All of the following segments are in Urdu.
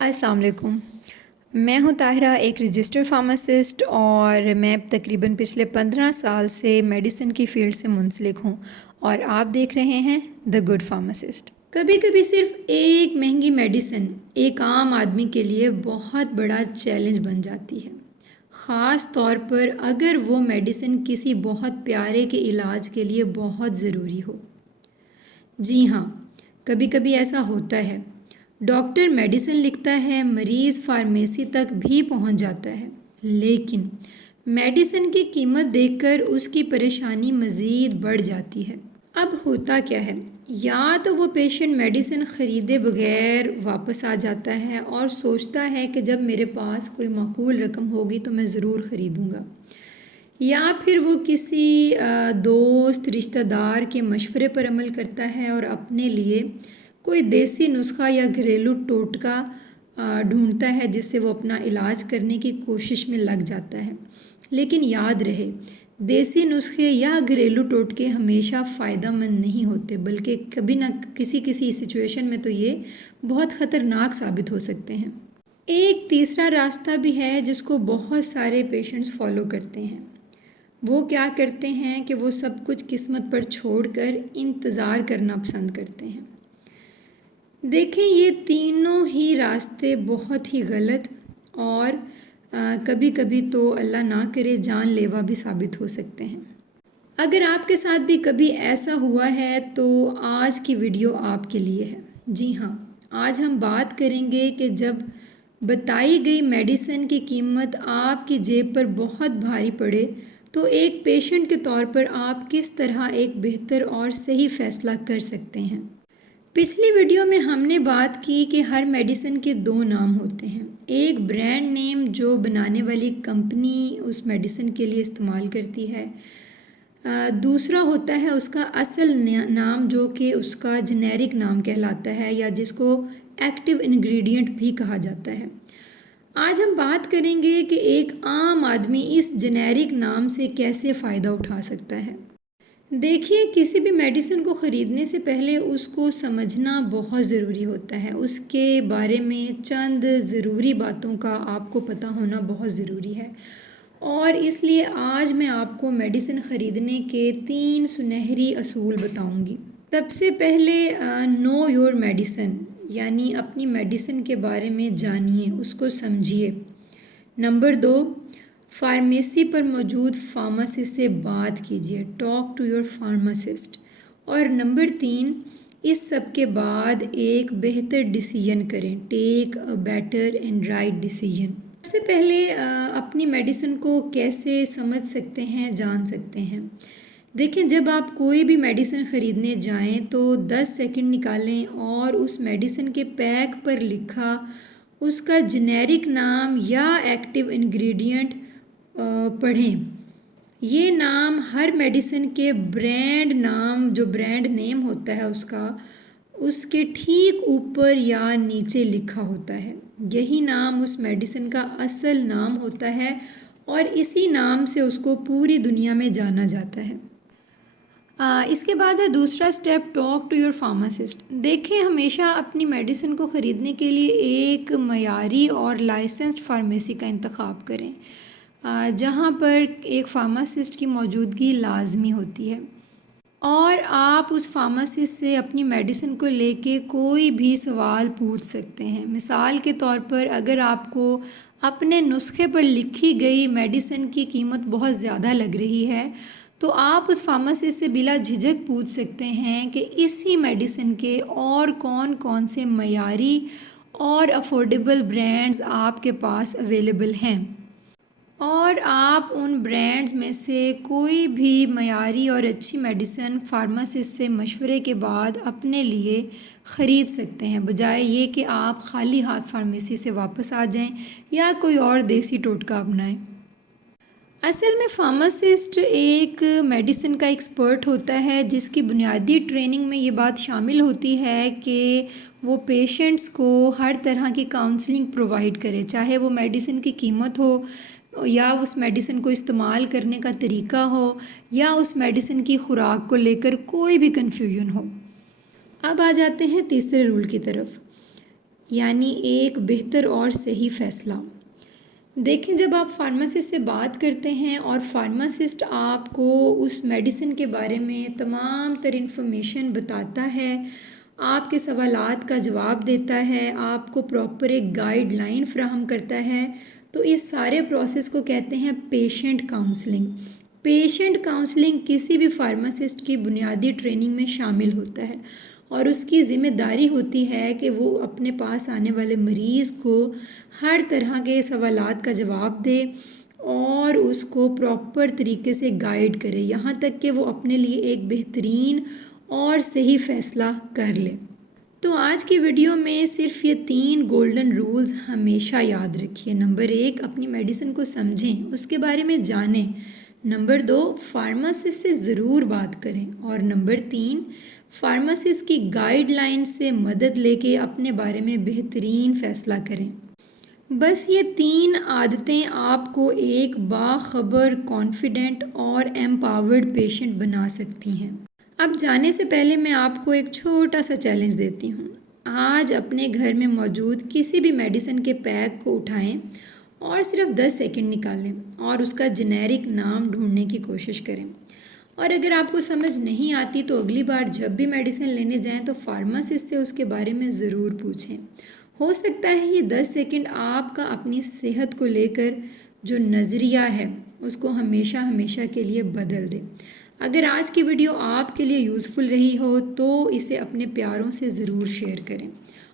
السلام علیکم۔ میں ہوں طاہرہ، ایک رجسٹرڈ فارماسسٹ، اور میں تقریباً پچھلے 15 سال سے میڈیسن کی فیلڈ سے منسلک ہوں، اور آپ دیکھ رہے ہیں دا گڈ فارماسسٹ۔ کبھی کبھی صرف ایک مہنگی میڈیسن ایک عام آدمی کے لیے بہت بڑا چیلنج بن جاتی ہے، خاص طور پر اگر وہ میڈیسن کسی بہت پیارے کے علاج کے لیے بہت ضروری ہو۔ جی ہاں، کبھی کبھی ایسا ہوتا ہے۔ ڈاکٹر میڈیسن لکھتا ہے، مریض فارمیسی تک بھی پہنچ جاتا ہے، لیکن میڈیسن کی قیمت دیکھ کر اس کی پریشانی مزید بڑھ جاتی ہے۔ اب ہوتا کیا ہے؟ یا تو وہ پیشنٹ میڈیسن خریدے بغیر واپس آ جاتا ہے اور سوچتا ہے کہ جب میرے پاس کوئی معقول رقم ہوگی تو میں ضرور خریدوں گا، یا پھر وہ کسی دوست رشتہ دار کے مشورے پر عمل کرتا ہے اور اپنے لیے کوئی دیسی نسخہ یا گھریلو ٹوٹکا ڈھونڈتا ہے جس سے وہ اپنا علاج کرنے کی کوشش میں لگ جاتا ہے۔ لیکن یاد رہے، دیسی نسخے یا گھریلو ٹوٹکے ہمیشہ فائدہ مند نہیں ہوتے، بلکہ کبھی نہ کسی سچویشن میں تو یہ بہت خطرناک ثابت ہو سکتے ہیں۔ ایک تیسرا راستہ بھی ہے جس کو بہت سارے پیشنٹس فالو کرتے ہیں۔ وہ کیا کرتے ہیں کہ وہ سب کچھ قسمت پر چھوڑ کر انتظار کرنا پسند کرتے ہیں۔ دیکھیں، یہ تینوں ہی راستے بہت ہی غلط اور کبھی کبھی تو اللہ نہ کرے جان لیوا بھی ثابت ہو سکتے ہیں۔ اگر آپ کے ساتھ بھی کبھی ایسا ہوا ہے تو آج کی ویڈیو آپ کے لیے ہے۔ جی ہاں، آج ہم بات کریں گے کہ جب بتائی گئی میڈیسن کی قیمت آپ کی جیب پر بہت بھاری پڑے تو ایک پیشنٹ کے طور پر آپ کس طرح ایک بہتر اور صحیح فیصلہ کر سکتے ہیں۔ پچھلی ویڈیو میں ہم نے بات کی کہ ہر میڈیسن کے دو نام ہوتے ہیں، ایک برانڈ نیم جو بنانے والی کمپنی اس میڈیسن کے لیے استعمال کرتی ہے، دوسرا ہوتا ہے اس کا اصل نام جو کہ اس کا جنیرک نام کہلاتا ہے، یا جس کو ایکٹیو انگریڈینٹ بھی کہا جاتا ہے۔ آج ہم بات کریں گے کہ ایک عام آدمی اس جنیرک نام سے کیسے فائدہ اٹھا سکتا ہے۔ دیکھیے، کسی بھی میڈیسن کو خریدنے سے پہلے اس کو سمجھنا بہت ضروری ہوتا ہے، اس کے بارے میں چند ضروری باتوں کا آپ کو پتہ ہونا بہت ضروری ہے، اور اس لیے آج میں آپ کو میڈیسن خریدنے کے 3 سنہری اصول بتاؤں گی۔ سب سے پہلے نو یور میڈیسن، یعنی اپنی میڈیسن کے بارے میں جانیے، اس کو سمجھیے۔ نمبر 2، فارمیسی پر موجود فارماسسٹ سے بات کیجیے، ٹاک ٹو یور فارماسسٹ۔ اور نمبر 3، اس سب کے بعد ایک بہتر ڈیسیژن کریں، take a better and right decision. سب سے پہلے اپنی میڈیسن کو کیسے سمجھ سکتے ہیں، جان سکتے ہیں۔ دیکھیں، جب آپ کوئی بھی میڈیسن خریدنے جائیں تو 10 سیکنڈ نکالیں اور اس میڈیسن کے پیک پر لکھا اس کا جنیرک نام یا ایکٹیو انگریڈینٹ پڑھیں۔ یہ نام ہر میڈیسن کے برانڈ نام، جو برانڈ نیم ہوتا ہے اس کے ٹھیک اوپر یا نیچے لکھا ہوتا ہے۔ یہی نام اس میڈیسن کا اصل نام ہوتا ہے اور اسی نام سے اس کو پوری دنیا میں جانا جاتا ہے۔ اس کے بعد ہے دوسرا step, talk to your pharmacist. دیکھیں، ہمیشہ اپنی میڈیسن کو خریدنے کے لیے ایک معیاری اور لائسنسڈ فارمیسی کا انتخاب کریں، جہاں پر ایک فارماسسٹ کی موجودگی لازمی ہوتی ہے، اور آپ اس فارماسسٹ سے اپنی میڈیسن کو لے کے کوئی بھی سوال پوچھ سکتے ہیں۔ مثال کے طور پر، اگر آپ کو اپنے نسخے پر لکھی گئی میڈیسن کی قیمت بہت زیادہ لگ رہی ہے تو آپ اس فارماسسٹ سے بلا جھجک پوچھ سکتے ہیں کہ اسی میڈیسن کے اور کون سے معیاری اور افورڈیبل برانڈز آپ کے پاس اویلیبل ہیں، اور آپ ان برانڈز میں سے کوئی بھی معیاری اور اچھی میڈیسن فارماسسٹ سے مشورے کے بعد اپنے لیے خرید سکتے ہیں، بجائے یہ کہ آپ خالی ہاتھ فارمیسی سے واپس آ جائیں یا کوئی اور دیسی ٹوٹکا اپنائیں۔ اصل میں فارماسسٹ ایک میڈیسن کا ایکسپرٹ ہوتا ہے جس کی بنیادی ٹریننگ میں یہ بات شامل ہوتی ہے کہ وہ پیشنٹس کو ہر طرح کی کاؤنسلنگ پرووائڈ کرے، چاہے وہ میڈیسن کی قیمت ہو، یا اس میڈیسن کو استعمال کرنے کا طریقہ ہو، یا اس میڈیسن کی خوراک کو لے کر کوئی بھی کنفیوژن ہو۔ اب آ جاتے ہیں تیسرے رول کی طرف۔ یعنی ایک بہتر اور صحیح فیصلہ۔ دیکھیں، جب آپ فارماسسٹ سے بات کرتے ہیں اور فارماسسٹ آپ کو اس میڈیسن کے بارے میں تمام تر انفارمیشن بتاتا ہے، آپ کے سوالات کا جواب دیتا ہے، آپ کو پراپر ایک گائیڈ لائن فراہم کرتا ہے، تو اس سارے پروسیس کو کہتے ہیں پیشنٹ کاؤنسلنگ۔ پیشنٹ کاؤنسلنگ کسی بھی فارماسسٹ کی بنیادی ٹریننگ میں شامل ہوتا ہے اور اس کی ذمہ داری ہوتی ہے کہ وہ اپنے پاس آنے والے مریض کو ہر طرح کے سوالات کا جواب دے اور اس کو پراپر طریقے سے گائیڈ کرے، یہاں تک کہ وہ اپنے لیے ایک بہترین اور صحیح فیصلہ کر لے۔ تو آج کی ویڈیو میں صرف یہ 3 گولڈن رولز ہمیشہ یاد رکھیے۔ نمبر 1، اپنی میڈیسن کو سمجھیں، اس کے بارے میں جانیں۔ نمبر 2، فارماسسٹ سے ضرور بات کریں۔ اور نمبر 3، فارماسسٹ کی گائیڈ لائن سے مدد لے کے اپنے بارے میں بہترین فیصلہ کریں۔ بس یہ 3 عادتیں آپ کو ایک باخبر، کانفیڈنٹ اور ایمپاورڈ پیشنٹ بنا سکتی ہیں۔ اب جانے سے پہلے میں آپ کو ایک چھوٹا سا چیلنج دیتی ہوں۔ آج اپنے گھر میں موجود کسی بھی میڈیسن کے پیک کو اٹھائیں اور صرف 10 سیکنڈ نکالیں اور اس کا جنیرک نام ڈھونڈنے کی کوشش کریں۔ اور اگر آپ کو سمجھ نہیں آتی تو اگلی بار جب بھی میڈیسن لینے جائیں تو فارماسسٹ سے اس کے بارے میں ضرور پوچھیں۔ ہو سکتا ہے یہ 10 سیکنڈ آپ کا اپنی صحت کو لے کر جو نظریہ ہے اس کو ہمیشہ ہمیشہ کے لیے بدل دے۔ اگر آج کی ویڈیو آپ کے لیے یوزفل رہی ہو تو اسے اپنے پیاروں سے ضرور شیئر کریں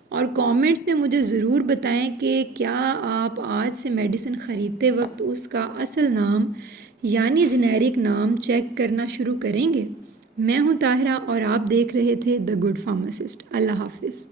اور کامنٹس میں مجھے ضرور بتائیں کہ کیا آپ آج سے میڈیسن خریدتے وقت اس کا اصل نام یعنی جنیرک نام چیک کرنا شروع کریں گے۔ میں ہوں طاہرہ اور آپ دیکھ رہے تھے دی گڈ فارماسسٹ۔ اللہ حافظ۔